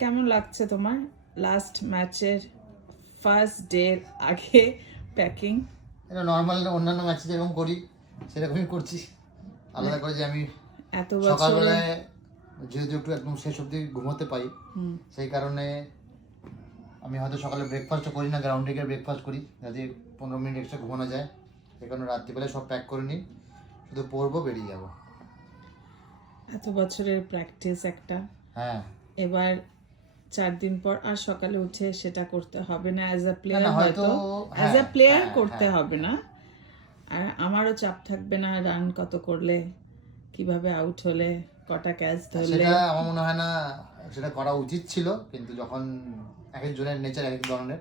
কেমন লাগছে তোমার? লাস্ট ম্যাচের ফার্স্ট ডের আগে প্যাকিং এটা নর্মাল অন্যান্য ম্যাচে যেরকম করি সেরকমই করছি। আলাদা করে যে আমি এত বছর সকালবেলায় যেহেতু একটু একদম শেষ অবধি ঘুমোতে পাই সেই কারণে আমি হয়তো সকালে ব্রেকফাস্টও করি না গ্রাউন্ডে গিয়ে ব্রেকফাস্ট করি যাতে পনেরো মিনিট এক্সট্রা ঘুমানো যায়। সেই কারণে রাত্রিবেলায় সব প্যাক করে নিই শুধু পরবো বেরিয়ে যাব। এত বছরের প্র্যাকটিস একটা। হ্যাঁ। এবার চার দিন পর আর সকালে উঠে সেটা করতে হবে না অ্যাজ আ প্লেয়ার হয়তো, অ্যাজ আ প্লেয়ার করতে হ্যাঁ, হবে না। আর আমারও চাপ থাকবে না রান কত করলে কীভাবে আউট হলে কটা ক্যাচ ধরলে। সেটা আমার মনে হয় না সেটা করা উচিত ছিল কিন্তু যখন এক একজনের নেচার এক এক ধরনের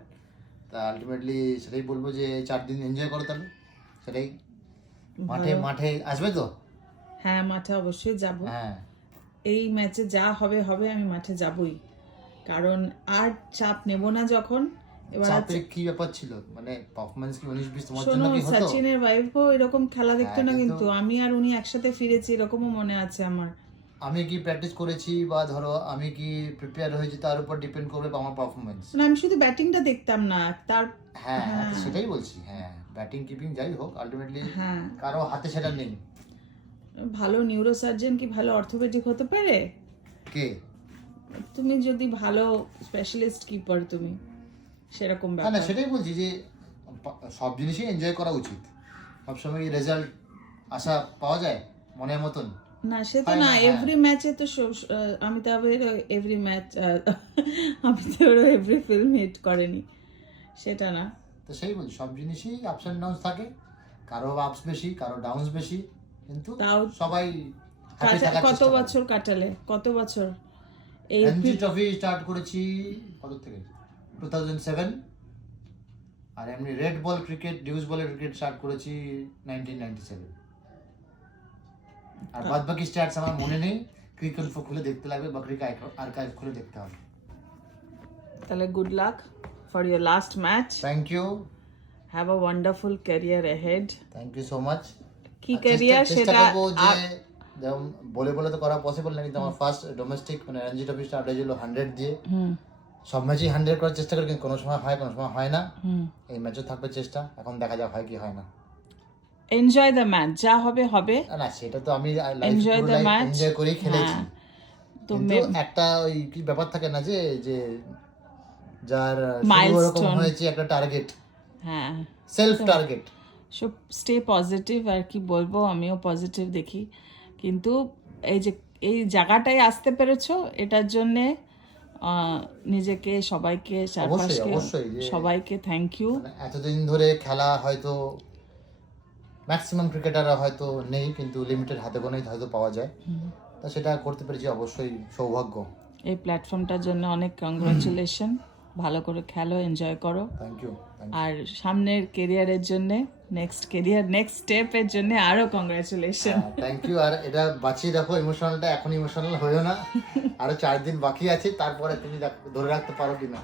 তা আলটিমেটলি সেটাই বলব যে চার দিন এনজয় করো তাহলে। সেটাই। মাঠে মাঠে আসবে তো? হ্যাঁ মাঠে অবশ্যই যাব। হ্যাঁ। এই ম্যাচে যা হবে হবে আমি মাঠে যাবই। কারণ আর চাপ নেব না যখন। চাপের কি ব্যাপার ছিল? মানে পারফরমেন্স কি উনিশ বিশ তোমার জন্য কি হতো? সচিনের ওয়াইফও এরকম খেলা দেখতো হ্যাঁ, না কিন্তু- আমি আর উনি একসাথে ফিরেছি এরকমও মনে আছে আমার। আমি কি প্র্যাকটিস করেছি বা ধরো আমি কি প্রিপেয়ার হয়েছি তার উপর ডিপেন্ড করবে আমার আমি শুধু ব্যাটিংটা দেখতাম না তার হ্যাঁ হ্যাঁ, সেটাই বলছি হ্যাঁ ব্যাটিং কিপিং যাই হোক আলটিমেটলি হ্যাঁ। কারও হাতে সেটা নেই। ভালো নিউরোসার্জন কি ভালো অর্থোপেডিক হতে পারে? কে? তুমি যদি ভালো স্পেশালিস্ট কিপার তুমি সেরকম হ্যাঁ না সেটাই বলছি যে সব জিনিসই এনজয় করা উচিত। সবসময় রেজাল্ট আশা পাওয়া যায়? মনের মতন? না সে তো না। এভরি ম্যাচে তো আহ, অমিতাভের এভরি ম্যাচ অমিতাভেরও এভরি ফিল্ম হিট করেনি। সেটা না। তো সেই বলছি সব জিনিসই আপস অ্যান্ড ডাউনস থাকে। কারও আপস বেশি কারও ডাউনস বেশি। কিন্তু তাও- সবাই কত বছর কাটালে? কত বছর? এই রঞ্জি ট্রফি স্টার্ট করেছি কত থেকে? টু থাউজেন্ড সেভেন আর এমনি রেড বল ক্রিকেট ডিউজ বলের ক্রিকেট স্টার্ট করেছি নাইনটিন নাইনটি সেভেন আর বাদ বাকি স্টার্টস আমার মনে নেই। ক্রিকেট খুলে দেখতে লাগবে বা ক্রিকেট আর্কাইভ খুলে দেখতে হবে। তাহলে good luck for your last match thank you have a wonderful career ahead thank you so much কি ক্যারিয়ার সেটা যে যেমন বলে বলে তো করা পসিবল না কিন্তু আমার ফার্স্ট ডোমেস্টিক মানে রঞ্জি ট্রফি স্টার্ট হয়েছিল হান্ড্রেড দিয়ে। সব ম্যাচই হান্ড্রেড করার চেষ্টা করি কিন্তু কোনো সময় হয় কোনো সময় হয় না। এই ম্যাচও থাকবে চেষ্টা এখন দেখা যাক হয় কি হয় না। এনজয় দ্য ম্যাচ যা হবে হবে। না, সেটা তো আমি Enjoy the match. এনজয় করেই খেলেছি। হ্যাঁ। তো একটা ওই কি ব্যাপার থাকে না যে যে যার. ওরকম হয়েছে একটা টার্গেট হ্যাঁ। সেলফ টার্গেট সব স্টে পজিটিভ আর কি বলব আমিও পজিটিভ দেখি। কিন্তু এই যে এই জায়গাটায় আসতে পেরেছ এটার জন্যে নিজেকে সবাইকে চারপাশকে সবাইকে থ্যাংক ইউ মানে এতদিন ধরে খেলা হয়তো ম্যাক্সিমাম ক্রিকেটাররা হয়তো নেই কিন্তু লিমিটেড হাতে গোনেই হয়তো পাওয়া যায়। তা সেটা করতে পেরেছি অবশ্যই সৌভাগ্য। এই প্ল্যাটফর্মটার জন্য অনেক কংগ্রাচুলেশন ভালো করে খেলো এনজয় করো। থ্যাংক ইউ আর সামনের কেরিয়ারের জন্য নেক্সট কেরিয়ার নেক্সট স্টেপের জন্য আরও কংগ্রাচুলেশন থ্যাংক ইউ আর এটা বাঁচিয়ে রাখো ইমোশনালটা এখন ইমোশনাল হয়েও না। আরও চার দিন বাকি আছে, তারপরে তুমি ধরে রাখতে পারো কিনা।